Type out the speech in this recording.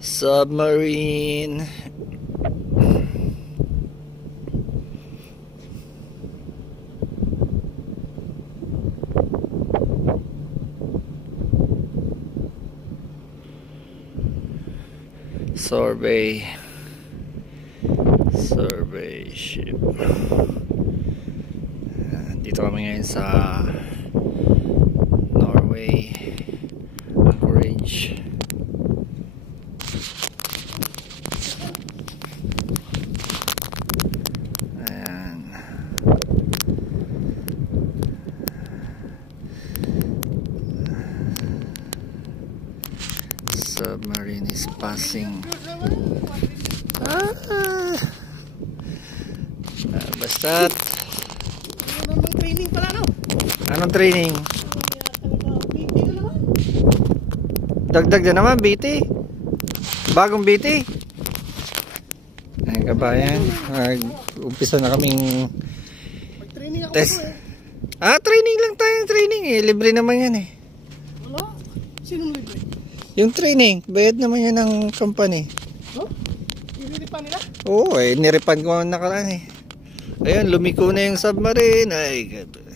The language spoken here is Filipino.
Submarine. Survey ship. Dito kami ngayon sa Norway Anchorage. Ayan. Submarine is passing. Basta't training pala, no? anong training? Dagdag na naman BT. Bagong BT. Ay kabayan, umpisa na kaming Mag-training ako test. Training Training lang tayo, training eh. Libre naman yan eh. Wala? Sinong libre? Yung training, bayad naman yan ng company. No? Inilipan nila? Oo eh, nirepan ko nakaraan eh. Ayun, lumiko na yung submarine. Ay, God.